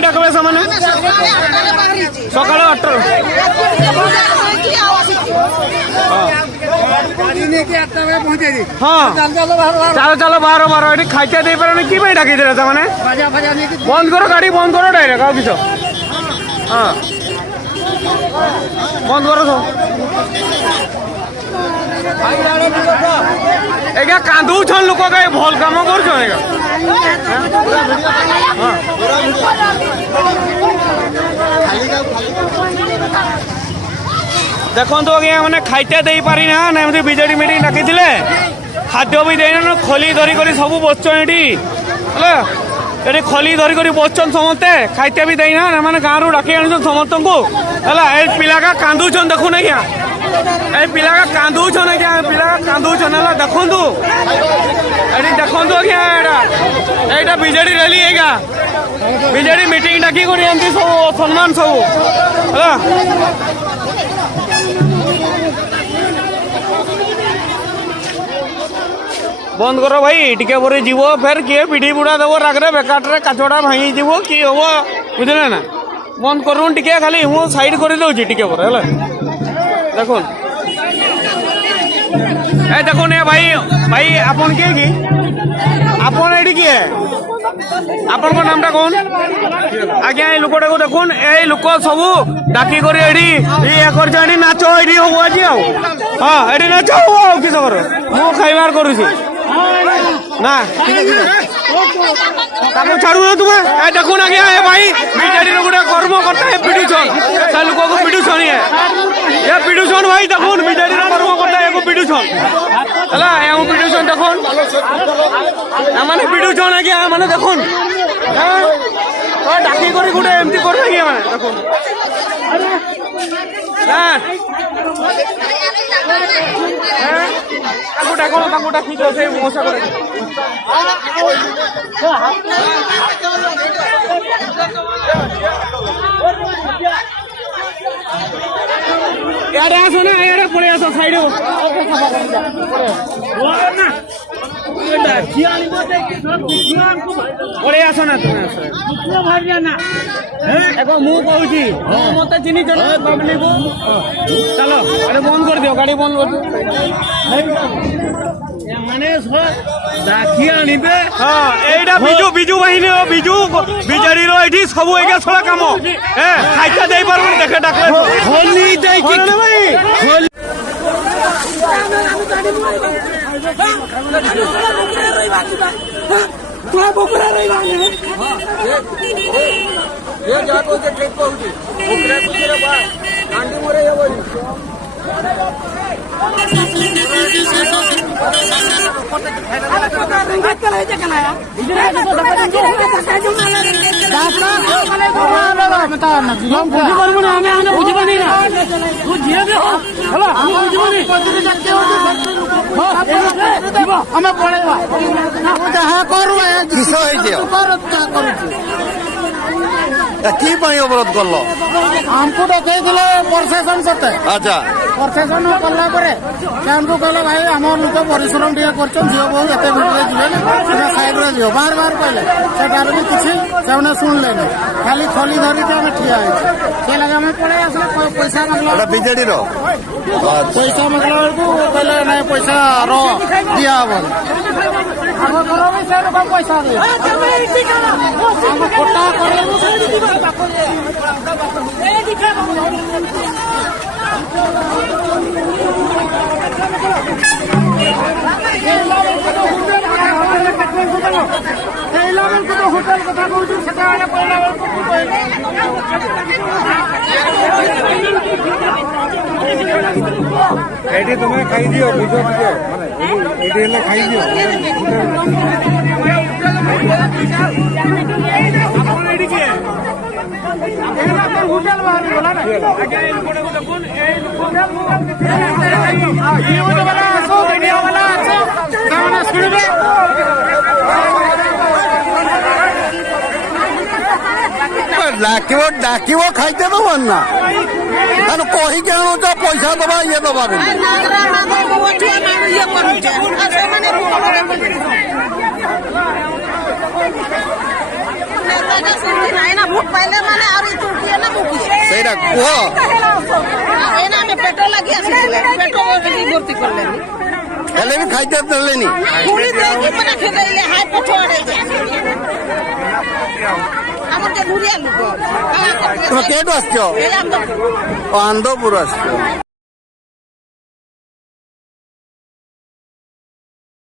डाकबे सामान सकाल 8 हाँ चलो चलो बाहर बाहर ये खाइते दे पारे कि डाकी दे मैंने बंद करो गाड़ी बंद करो डायरेक्ट आउ किस हाँ बंद करो सब एगा कांदुछन लोक कहीं भल काम कर देखो आज्ञा मैंने खाइते दे पारि ना एमती बीजेडी मीटिंग डाकी खाद्य भी देना खोली धरिक सब बसचन ये खोली धरिक बसचन समस्ते खाइते भी देना मैंने गाँव डाकी आन समस्त को है पिला का कांदुछन देखु ना क्या ए पिला का कांदुछन क्या पिला का कांदुछन है देखु ये देखु आज्ञा यहाँ बीजेडी रैली है बीजेडी मीटिंग डाकी सब सम्मान सब है बंद करो भाई टिके पर जीव फिर किए पिटी बुड़ा देव रागरे बेकार काचड़ा भांगी जीव कि हम बुझे ना बंद करूँ टिके खाली मु साइड कर दौची टिके पर है देखो ए देखो ने भाई भाई आपन किए कि आपन एडी किए आपन को नामटा कौन आज्ञा ये लोकटा को देखुन ए लोक सब डाकी कर एडी ये कर जानी नाच एडी हो आज हां एडी नाच हो किस कर मु खाइबार करूसी ना ताको छाड़ू ना तुम ए देखो ना क्या है भाई बीजेडी रो गुडा कर्म करता है पिडुछन सा लोक को पिडुछन ये पिडुछन भाई देखुन बीजेडी रो कर्म करता है को पिडुछन हला ए पिडुछन देखुन माने पिडुछन आ गया माने देखुन डाकी करी गुडे एमती कर रही है माने देखुन हां ताको डाकी दो से मोसा करे यारे आसो ना यारे पड़े आसो साइड पड़े आसो ना तुम एगो मु कहूँ मत चिन्ह पब्लिक चलो अरे बंद कर दियो गाड़ी बंद कर दियो माने डाकी आनिबे हां एडा बिजू बिजू बाहिनी बिजू बीजेडी रो एठी सब एगा छला काम ए खाइता देई परबो देखे डाके होली देई कि भाई होली तोरा बोकरा रही बाने ये जातो के ट्रिप पहुंची बोकरा बोकरा बा कांडी मोरे येवली अवरोध कल हमको डकई प्रशासन सते अच्छा प्रशासन कला कहला भाई आम लोक परिश्रम टे कर झील बहुत एत भितर जीवे साइड रे जीव बार बार कहले सेटार भी किसी से शुणले खाली खोली धरिक आम ठिया से लगे आम पड़े आस पैसा मांगला बीजेडी पैसा मांगला बेलू कहले ना पैसा दिया हम आम घर भी से लोक पैसा दे कोटा कर होटल कथा कहूँ से तुम्हें खाई दियो बुझो बुझो माने खाई दियो होटल बाहर बोला ना आगे लोगों को देखुन ए लोग वाला सो वीडियो वाला अच्छा गाना सुनबे डाकिव खाइते दब ना कही के पैसा दबा ये दबा କୁହ ଏନା ଆମେ ପେଟ ଲାଗି ଆସିଥିଲେ ପେଟ ଭର୍ତ୍ତି କଲେନି ହେଲେ ବି ଖାଇତେ ଦେଲେନି ପୁରୀ ଦେଇକି ମାନେ ଖେଦେଇଲେ ହାଇ ପଛଆଡେ ଆମର ଯେ ଦୁରିଆ ଲୋକ ତମେ କେଠୁ ଆସିଛ ଏଇ ଆମ ଆନ୍ଦପୁର ଆସିଛ